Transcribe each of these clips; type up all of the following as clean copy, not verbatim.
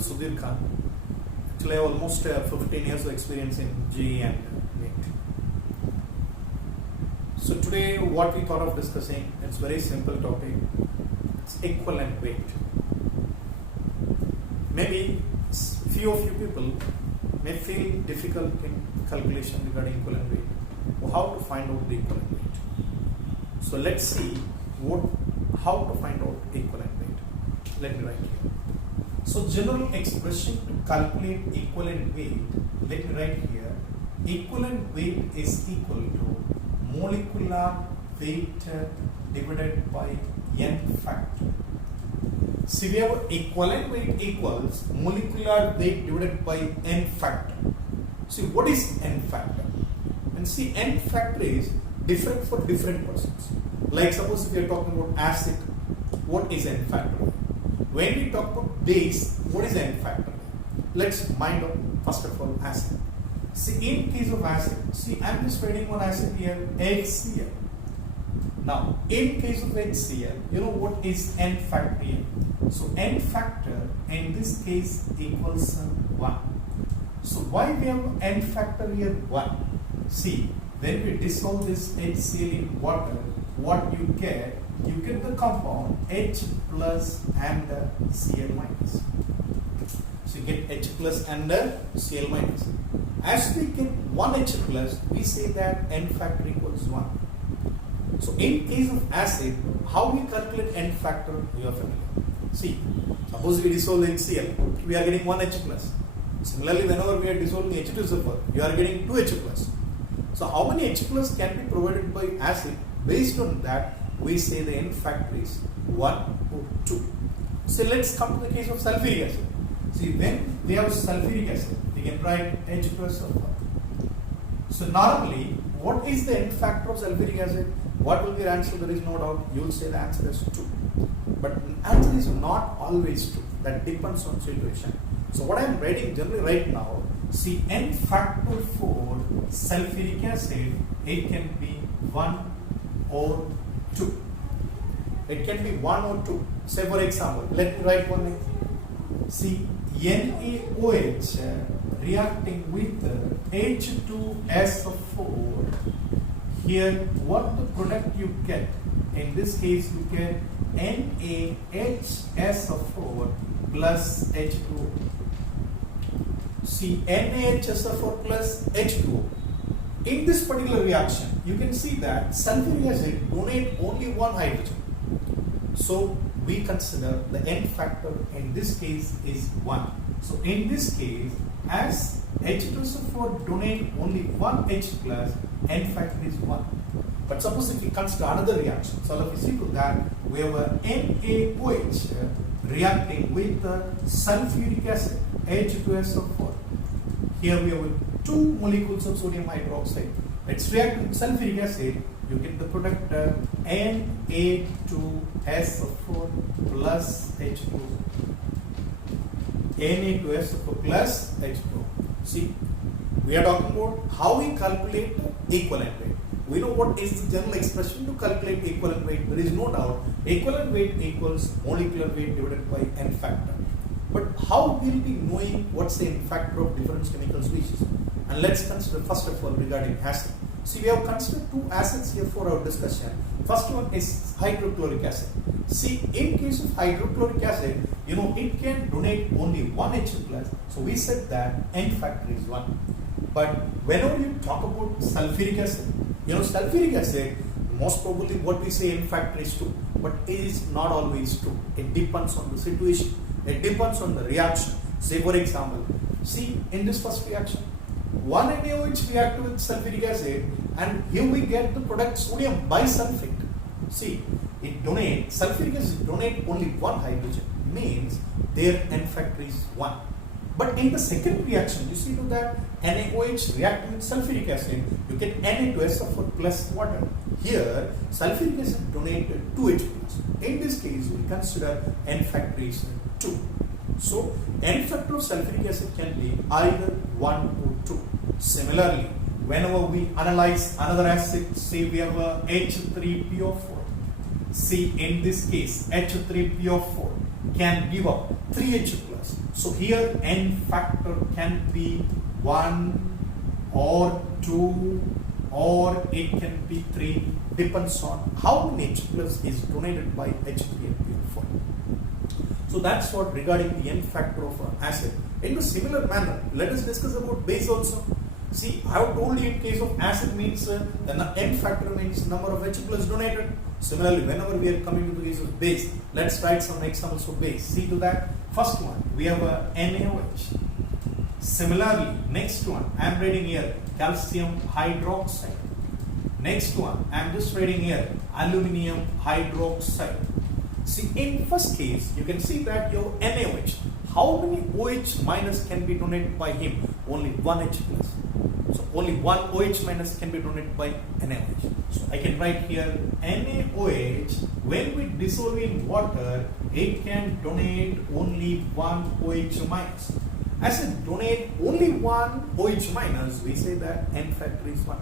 Sudhir Khan. Actually, I have almost 15 years of experience in GE and NEET. So today, what we thought of discussing, it's very simple topic. It's equivalent weight. Maybe few of you people may feel difficult in calculation regarding equivalent weight, or how to find out the equivalent weight. So let's see how to find out equivalent weight. Let me write here. So general expression to calculate equivalent weight, let me write here. Equivalent weight is equal to molecular weight divided by n factor. See, we have equivalent weight equals molecular weight divided by n factor. See, what is n factor? And see, n factor is different for different persons. Like suppose if we are talking about acid, what is n factor? When we talk about base, what is n factor? Let's mind up first of all acid. See, in case of acid, see, I'm just writing one acid here, HCl. Now, in case of HCl, you know what is n factor here? So n factor in this case equals 1. So why we have n factor here 1? See, when we dissolve this HCl in water, what you get the compound H plus and Cl minus. So you get H plus and Cl minus. As we get 1 H plus, we say that n factor equals 1. So in case of acid, how we calculate n factor, you are familiar. See, suppose we dissolve HCl, we are getting 1 H plus. Similarly, whenever we are dissolving H2SO4, you are getting 2 H plus. So how many H plus can be provided by acid? Based on that, we say the n factor is 1 or 2. So let's come to the case of sulfuric acid. See, when we have sulfuric acid, we can write H plus sulfur. So normally, what is the n factor of sulfuric acid? What will be the answer? There is no doubt. You will say the answer is 2. But answer is not always 2. That depends on situation. So what I am writing generally right now, see, n factor for sulfuric acid, it can be 1 or 2. It can be 1 or 2. Say for example, let me write one. See, NaOH reacting with H2SO4. Here, what the product you get? In this case, you get NaHSO4 plus H2O. See, NaHSO4 plus H2O. In this particular reaction, you can see that sulfuric acid donate only one hydrogen. So we consider the n factor in this case is 1. So in this case, as H2SO4 donate only one H plus, n factor is 1. But suppose if we consider another reaction, so if we see to that, we have a NaOH reacting with the sulfuric acid H2SO4. Here we have 2 molecules of sodium hydroxide. Let's react with sulfuric acid. You get the product Na2SO4 plus H2O. Na2SO4 plus H2O. See, we are talking about how we calculate equivalent weight. We know what is the general expression to calculate equivalent weight. There is no doubt. Equivalent weight equals molecular weight divided by n factor. But how will we be knowing what's the n factor of different chemical species? And let's consider first of all regarding acid. See, we have considered 2 acids here for our discussion. First one is hydrochloric acid. See, in case of hydrochloric acid, you know, it can donate only 1 H plus. So we said that n factor is 1. But whenever you talk about sulfuric acid, you know, sulfuric acid, most probably what we say n factor is 2. But it is not always 2. It depends on the situation. It depends on the reaction. Say for example, see, in this first reaction, 1 NaOH react with sulfuric acid, and here we get the product sodium bisulfate. See, it donate, sulfuric acid donate only one hydrogen, means their n factor is 1. But in the second reaction, you see to that NaOH react with sulfuric acid, you get Na2SO4 plus water. Here, sulfuric acid donate 2 H plus. In this case, we consider n factor is 2. So, n factor of sulfuric acid can be either 1 or 2. Similarly, whenever we analyze another acid, say we have a H3PO4. See, in this case, H3PO4 can give up 3H plus. So here n factor can be 1 or 2 or it can be 3, depends on how many H plus is donated by H3 and PL4. So that's what regarding the n factor of an acid. In a similar manner, let us discuss about base also. See, I have told you in case of acid means then the n factor means number of H plus donated. Similarly, whenever we are coming to the case of base, let's write some examples of base. See to that. First one, we have a NaOH. Similarly, next one, I am writing here calcium hydroxide. Next one, I am just writing here aluminium hydroxide. See, in first case, you can see that your NaOH, how many OH minus can be donated by him? Only one H plus. So only one OH minus can be donated by NaOH. So I can write here NaOH, when we dissolve in water, it can donate only one OH minus. As it donate only one OH minus, we say that N factor is 1.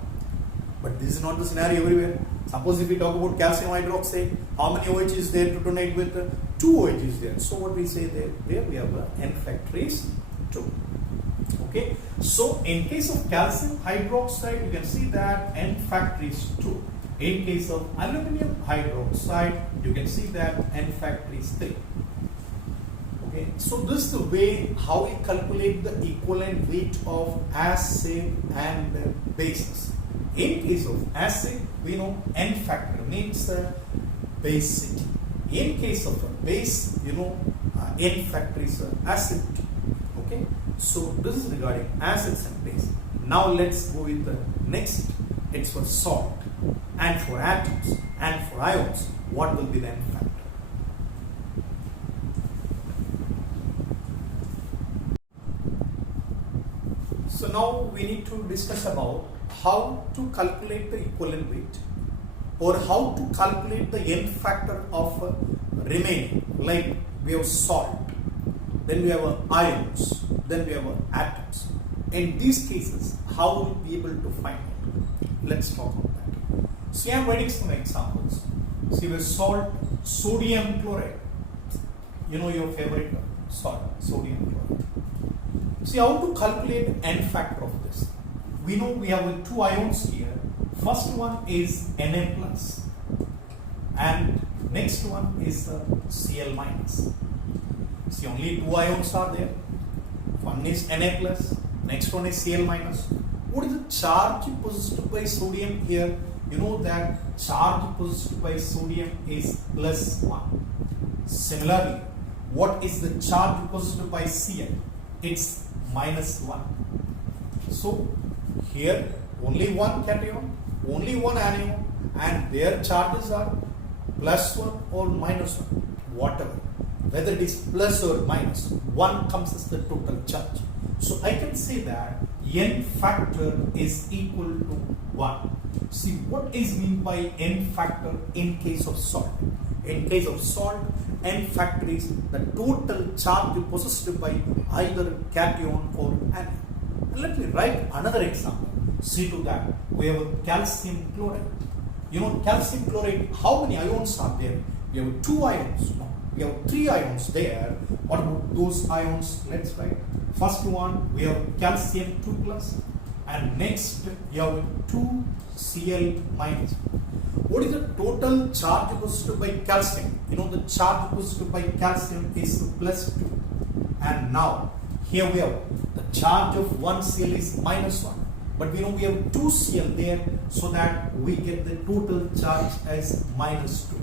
But this is not the scenario everywhere. Suppose if we talk about calcium hydroxide, how many OH is there to donate with? 2 OH is there. So what we say there we have N factor is 2. Okay. So in case of calcium hydroxide, you can see that N factor is 2. In case of aluminum hydroxide, you can see that N factor is 3. Okay. So this is the way how we calculate the equivalent weight of acid and bases. In case of acid, we know N factor means basicity. In case of a base, you know N factor is acidity. Okay. So this is regarding acids and base. Now let's go with the next. It's for salt, and for atoms, and for ions. What will be the N factor? So now we need to discuss about how to calculate the equivalent weight, or how to calculate the N factor of remaining. Like we have salt, then we have ions, then we have atoms. In these cases, how will we be able to find it? Let's talk about that. See, I am writing some examples. See, we have salt, sodium chloride. You know your favorite salt, sodium chloride. See how to calculate N factor of this. We know we have 2 ions here. First one is Na plus, and next one is Cl minus. See, only 2 ions are there. One is Na plus, next one is Cl minus. What is the charge possessed by sodium here? You know that charge possessed by sodium is plus 1. Similarly, what is the charge possessed by Cl? It's minus 1. So here only one cation, only one anion, and their charges are plus 1 or minus 1, whatever. Whether it is plus or minus, 1 comes as the total charge. So I can say that N factor is equal to 1. See, what is meant by N factor in case of salt? In case of salt, N factor is the total charge possessed by either cation or anion. And let me write another example. See to that. We have calcium chloride. You know calcium chloride, how many ions are there? We have 2 ions. No, we have 3 ions there. What about those ions? Let's write. First one, we have calcium 2 plus, and next we have 2 Cl minus. What is the total charge possessed by calcium? You know the charge possessed by calcium is plus 2. And now here we have the charge of 1 Cl is minus 1. But we know we have 2 Cl there, so that we get the total charge as minus 2.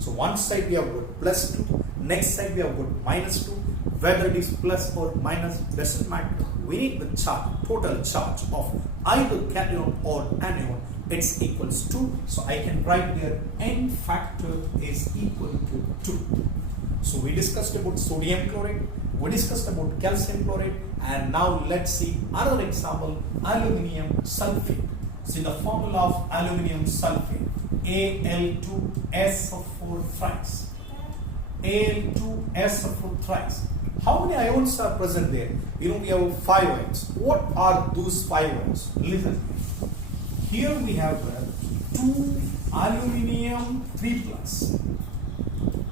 So one side we have got plus 2, next side we have got minus 2. Whether it is plus or minus doesn't matter. We need the charge, total charge of either cation or anion. It's equals 2. So I can write there N factor is equal to 2. So we discussed about sodium chloride, we discussed about calcium chloride, and now let's see another example, aluminium sulfate. See the formula of aluminium sulfate, Al2SO4 thrice. Al2SO4 thrice. How many ions are present there? You know we have 5 ions. What are those 5 ions? Listen. Here we have 2 aluminium 3 plus.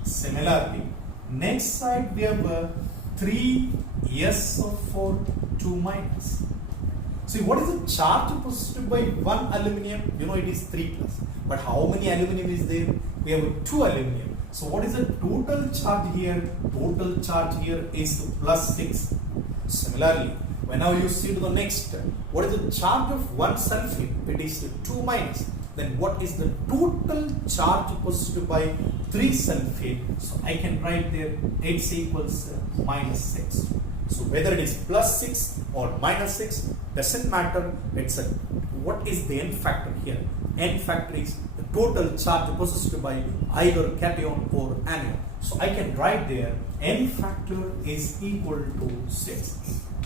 Similarly, next side we have 3 S of 4 2 minus. See, what is the charge possessed by one aluminium? You know it is 3 plus. But how many aluminium is there? We have 2 aluminium. So what is the total charge here? Total charge here is plus 6. Similarly, when now you see to the next, what is the charge of one sulfate? It is 2 minus. Then what is the total charge possessed by 3 sulfate? So I can write there H equals minus 6. So whether it is plus 6 or minus 6 doesn't matter. It's what is the n factor here? N factor is the total charge possessed by either cation or anion. So I can write there n factor is equal to 6.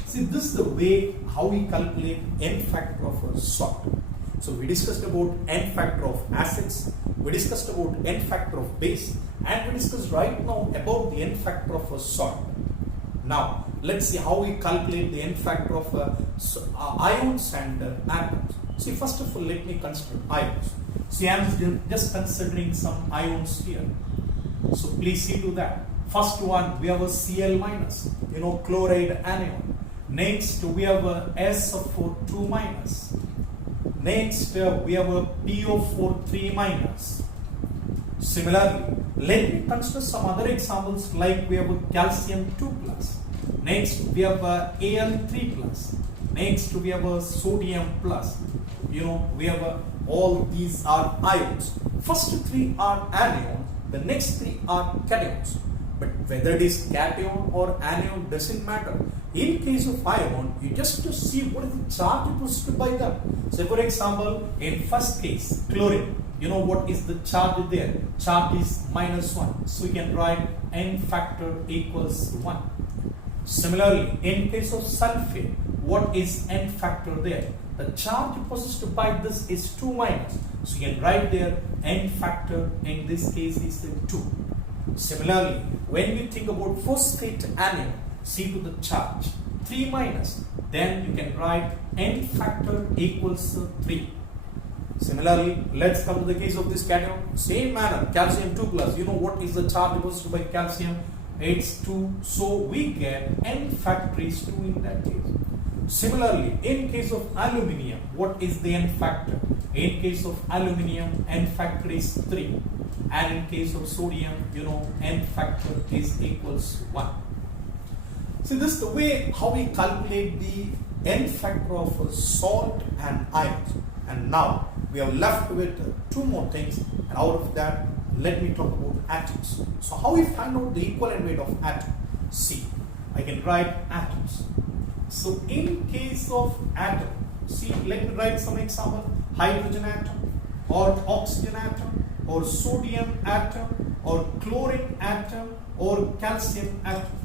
See, this is the way how we calculate n factor of a salt. So we discussed about n factor of acids, we discussed about n factor of base, and we discussed right now about the n factor of a salt. Now let's see how we calculate the n factor of ions and atoms. See, first of all, let me consider ions. See, I am just considering some ions here. So please see to that. First one, we have a Cl minus, chloride anion. Next, we have a SO4 2 minus. Next, we have a PO4 3 minus. Similarly, let me consider some other examples, like we have a calcium 2 plus. Next, we have a Al3 plus. Next, we have a sodium plus. We have all these are ions. First 3 are anion, the next 3 are cations. But whether it is cation or anion doesn't matter. In case of ion, you just to see what is the charge possessed by them. So for example, in first case, chlorine, what is the charge there? Charge is minus 1. So you can write n factor equals 1. Similarly, in case of sulfate, what is n factor there? The charge possessed by this is 2 minus. So you can write there n factor in this case is 2. Similarly, when we think about phosphate anion, see to the charge 3 minus, then you can write n factor equals 3. Similarly, let's come to the case of this cation. Same manner, calcium 2 plus, what is the charge possessed by calcium? It's 2, so we get n factor is 2 in that case. Similarly, in case of aluminium, what is the n factor? In case of aluminium, n factor is 3. And in case of sodium, n factor is equals 1. So this is the way how we calculate the n factor of salt and ions. And now we are left with 2 more things, and out of that, let me talk about atoms. So how we find out the equivalent weight of atom? See, I can write atoms. So in case of atom, see, let me write some example. Hydrogen atom, or oxygen atom, or sodium atom, or chlorine atom, or calcium atom.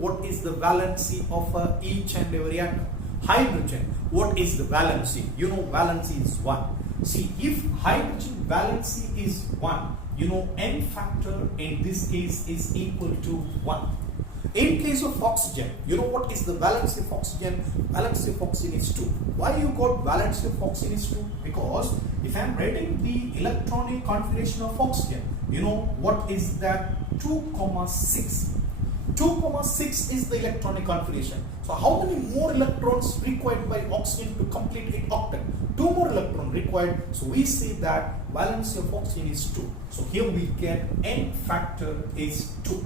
What is the valency of each and every atom? Hydrogen, what is the valency? Valency is 1. See, if hydrogen valency is 1, n factor in this case is equal to 1. In case of oxygen, what is the valency of oxygen? Valency of oxygen is 2. Why you got valency of oxygen is 2? Because if I am writing the electronic configuration of oxygen, what is that? 2,6. 2,6 is the electronic configuration. So how many more electrons required by oxygen to complete an octet? 2 more electrons required. So we say that valency of oxygen is 2. So here we get n factor is 2.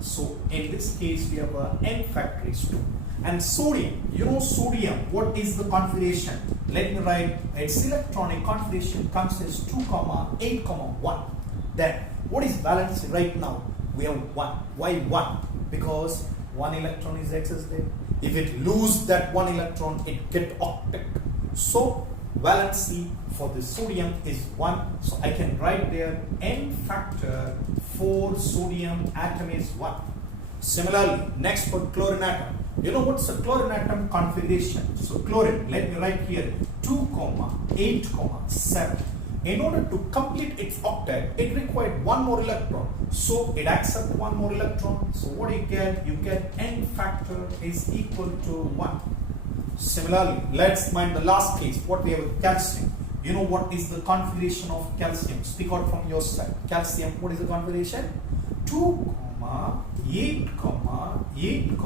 So in this case we have n factor is 2. And sodium, sodium, what is the configuration? Let me write its electronic configuration comes as 2,8,1. Then what is valency right now? We have 1. Why 1? Because 1 electron is excess there. If it lose that 1 electron, it get octet. So valency for the sodium is 1. So I can write there n factor for sodium atom is 1. Similarly, next for chlorine atom. What's the chlorine atom configuration? So chlorine, let me write here 2,8,7. In order to complete its octet, it required 1 more electron. So it accepts 1 more electron. So what you get? You get n factor is equal to 1. Similarly, let's mind the last case. What we have with calcium. What is the configuration of calcium? Speak out from your side. Calcium, what is the configuration? 2, 8, 8,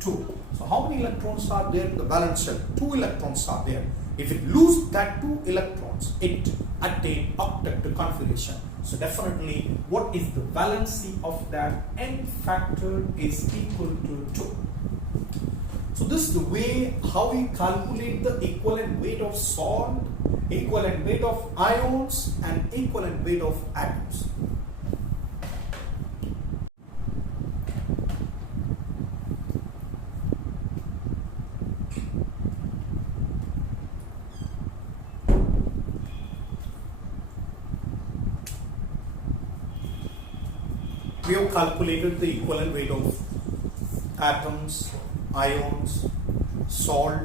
2. So how many electrons are there in the valence shell? 2 electrons are there. If it lose that 2 electrons, it attain octet configuration. So definitely, what is the valency of that n factor is equal to 2. So this is the way how we calculate the equivalent weight of salt, equivalent weight of ions, and equivalent weight of atoms. We have calculated the equivalent weight of atoms, ions, salt,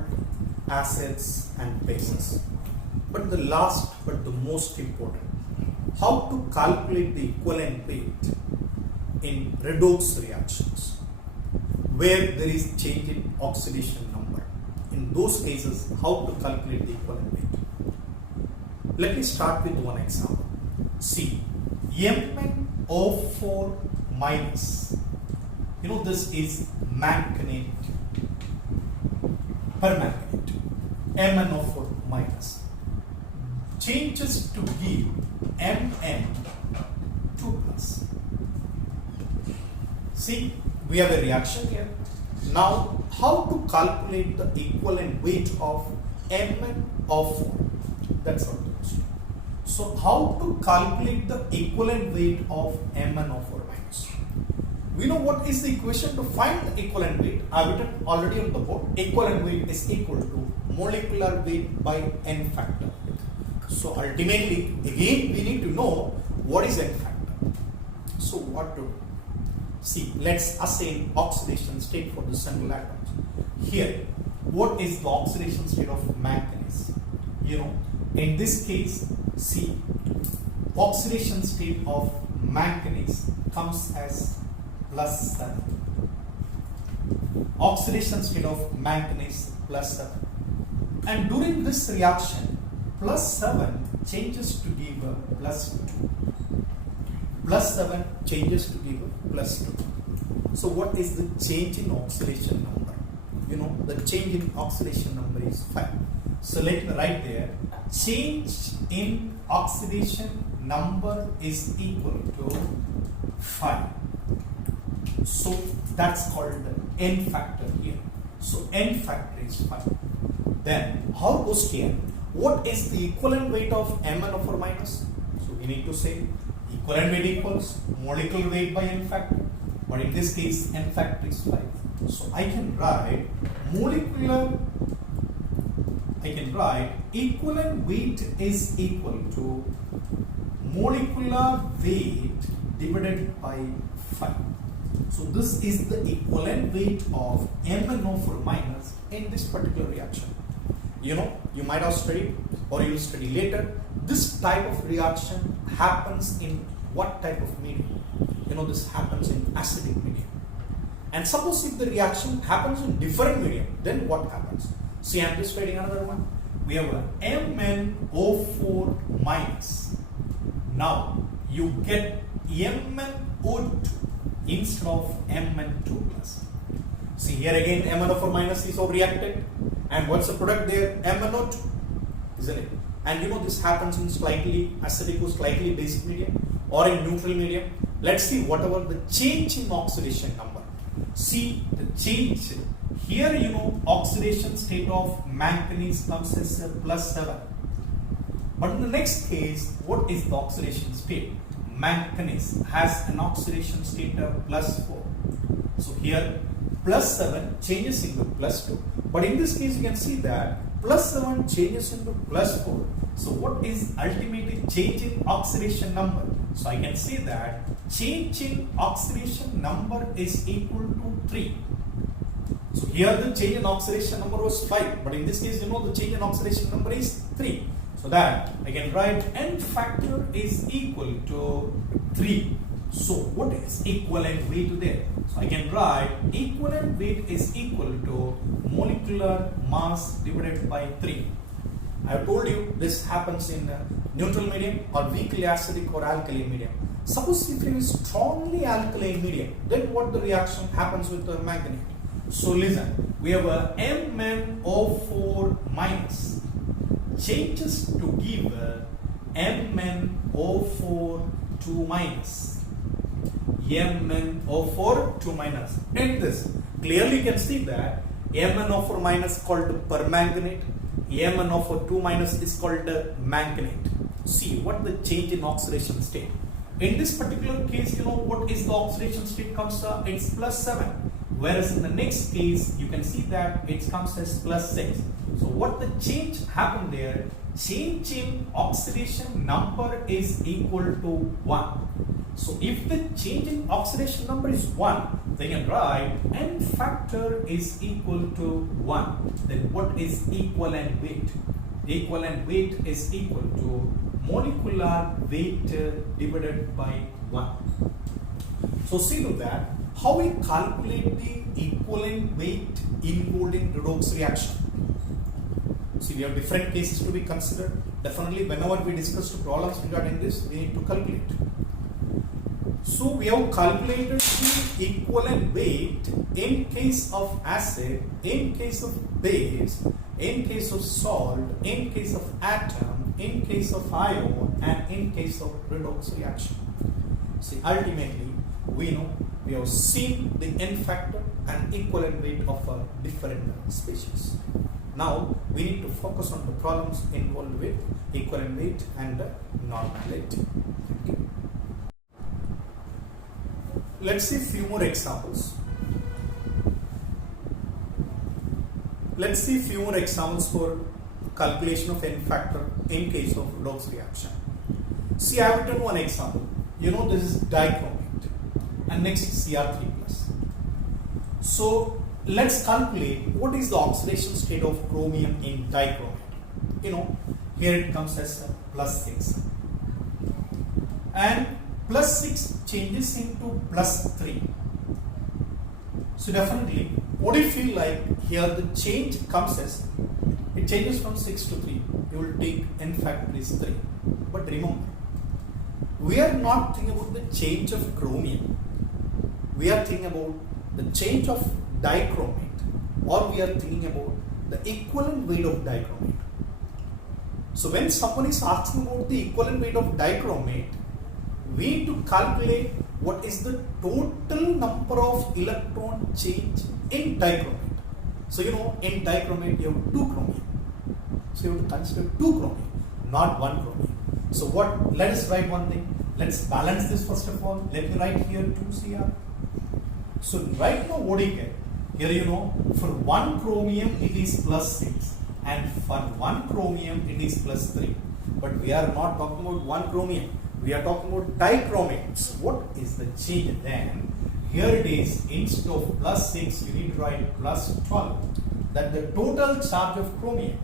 acids, and bases. But the last but the most important, how to calculate the equivalent weight in redox reactions where there is change in oxidation number. In those cases, how to calculate the equivalent weight. Let me start with one example. See, MnO4 minus, this is manganate, permanganate, MnO4 minus changes to give Mn2 plus. See, we have a reaction here. Now, how to calculate the equivalent weight of MnO4? That's our question. So, how to calculate the equivalent weight of MnO4 minus? We know what is the equation to find the equivalent weight. I have written already on the board. Equivalent weight is equal to molecular weight by n factor. So ultimately, again, we need to know what is n factor. So what to do? See, let's assign oxidation state for the single atoms. Here, what is the oxidation state of manganese? In this case, see, oxidation state of manganese comes as +7. Oxidation state of manganese +7. And during this reaction, +7 changes to give a +2. +7 changes to give a +2. So what is the change in oxidation number? The change in oxidation number is 5. So let me write there, change in oxidation number is equal to 5. So that's called the n factor here. So n factor is 5. Then how goes here? What is the equivalent weight of MnO4 minus? So we need to say equivalent weight equals molecular weight by n factor. But in this case, n factor is 5. So I can write equivalent weight is equal to molecular weight divided by 5. So this is the equivalent weight of MnO4 minus in this particular reaction. You might have studied or you will study later. This type of reaction happens in what type of medium? This happens in acidic medium. And suppose if the reaction happens in different medium, then what happens? See, I am just writing another one. We have a MnO4 minus. Now you get MnO2 instead of Mn2 plus. See, here again MnO4 minus is reacted, and what's the product there? MnO2, isn't it? And this happens in slightly acidic or slightly basic medium or in neutral medium. Let's see whatever the change in oxidation number. See the change here. Oxidation state of manganese comes as +7. But in the next case, what is the oxidation state? Manganese has an oxidation state of +4. So here +7 changes into +2. But in this case, you can see that +7 changes into +4. So what is ultimately change in oxidation number? So I can say that change in oxidation number is equal to 3. So here the change in oxidation number was 5. But in this case, the change in oxidation number is 3. So that I can write n factor is equal to 3. So what is equivalent weight there? So I can write equivalent weight is equal to molecular mass divided by 3. I have told you this happens in neutral medium or weakly acidic or alkali medium. Suppose if you use strongly alkaline medium, then what the reaction happens with the manganate? So listen, we have a MnO4 minus changes to give a MnO4 2 minus. MnO4 2 minus. In this, clearly you can see that MnO4 minus called permanganate, MnO4 2 minus is called manganate. See what the change in oxidation state. In this particular case, you know what is the oxidation state comes it's +7. Whereas in the next case, you can see that it comes as +6. So what the change happened there? Change in oxidation number is equal to 1. So if the change in oxidation number is 1, then you can write N factor is equal to 1. Then what is equivalent weight? Equivalent weight is equal to molecular weight divided by 1. So see to that, how we calculate the equivalent weight involved in redox reaction. See, we have different cases to be considered. Definitely whenever we discuss the problems regarding this, we need to calculate. So we have calculated the equivalent weight in case of acid, in case of base, in case of salt, in case of atom, in case of ion, and in case of redox reaction. See, ultimately we know we have seen the N factor and equivalent weight of different species. Now we need to focus on the problems involved with equivalent weight and normality. Let's see few more examples. Let's see few more examples for calculation of N factor in case of redox reaction. See, I have written one example. You know this is dichromate and next is Cr3+. So let's calculate what is the oxidation state of chromium in dichromate. You know, here it comes as +6 and +6 changes into +3. So definitely what do you feel like here the change comes as it changes from 6 to 3. You will take N factor is 3. But remember, we are not thinking about the change of chromium. We are thinking about the change of dichromate, or we are thinking about the equivalent weight of dichromate. So when someone is asking about the equivalent weight of dichromate, we need to calculate what is the total number of electron change in dichromate. So you know in dichromate you have 2 chromium. So you have to consider 2 chromium, not 1 chromium. So what? Let us write one thing. Let's balance this first of all. Let me write here 2 Cr. So right now what do you get? Here you know for 1 chromium it is +6 and for 1 chromium it is +3. But we are not talking about 1 chromium. We are talking about dichromates. What is the change then? Here it is, instead of +6 you need to write +12. That the total charge of chromium,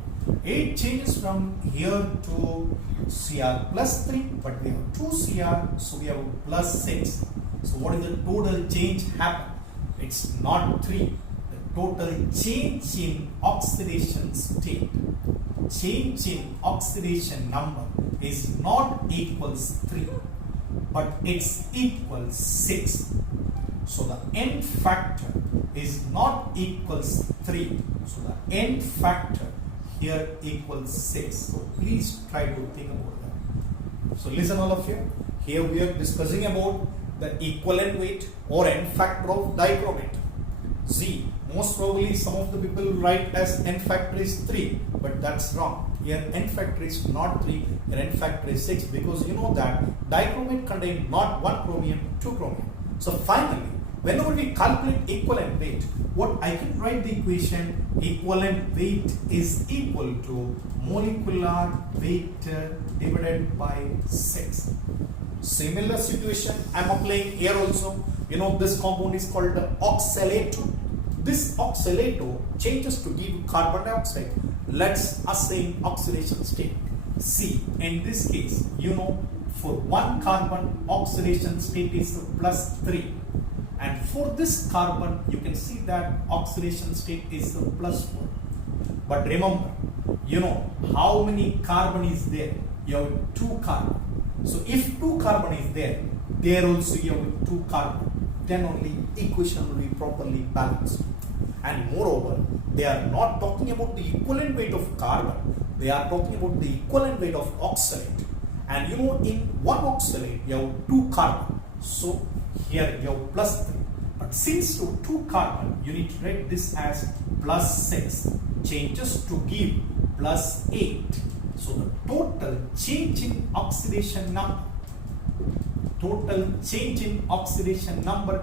it changes from here to Cr +3, but we have 2 Cr, so we have +6. So what is the total change happen? It's not 3. The total change in oxidation state, change in oxidation number is not equals 3, but it's equals 6. So the N factor is not equals 3. So the N factor here equals 6. So please try to think about that. So listen all of you. Here we are discussing about the equivalent weight or N factor of dichromate. See, most probably some of the people write as N factor is 3, but that's wrong. Here N factor is not 3, here N factor is 6, because you know that dichromate contains not 1 chromium, 2 chromium. So finally, whenever we calculate equivalent weight, what I can write the equation, equivalent weight is equal to molecular weight divided by 6. Similar situation I am applying here also. You know this compound is called oxalato. This oxalato changes to give carbon dioxide. Let's assign oxidation state. See, in this case, you know for 1 carbon oxidation state is +3. And for this carbon, you can see that oxidation state is +4. But remember, you know how many carbon is there? You have 2 carbon. So if 2 carbon is there, there also you have 2 carbon, then only equation will be properly balanced. And moreover, they are not talking about the equivalent weight of carbon, they are talking about the equivalent weight of oxalate. And you know, in one oxalate you have 2 carbon, so here you have plus 3. But since you have 2 carbon, you need to write this as plus 6, changes to give plus 8. So the total change in oxidation number,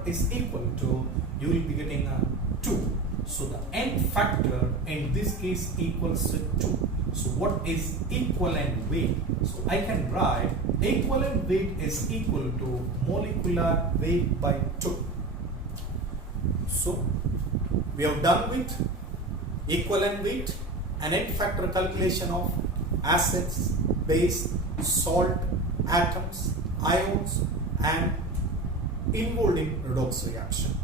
is equal to, you will be getting a 2. So the n factor in this case equals to 2. So what is equivalent weight? So I can write equivalent weight is equal to molecular weight by 2. So we have done with equivalent weight and n factor calculation of acids, base, salt, atoms, ions, and involved in redox reaction.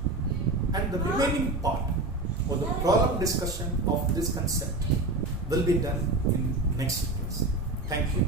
And the remaining part or the problem discussion of this concept will be done in next class. Thank you.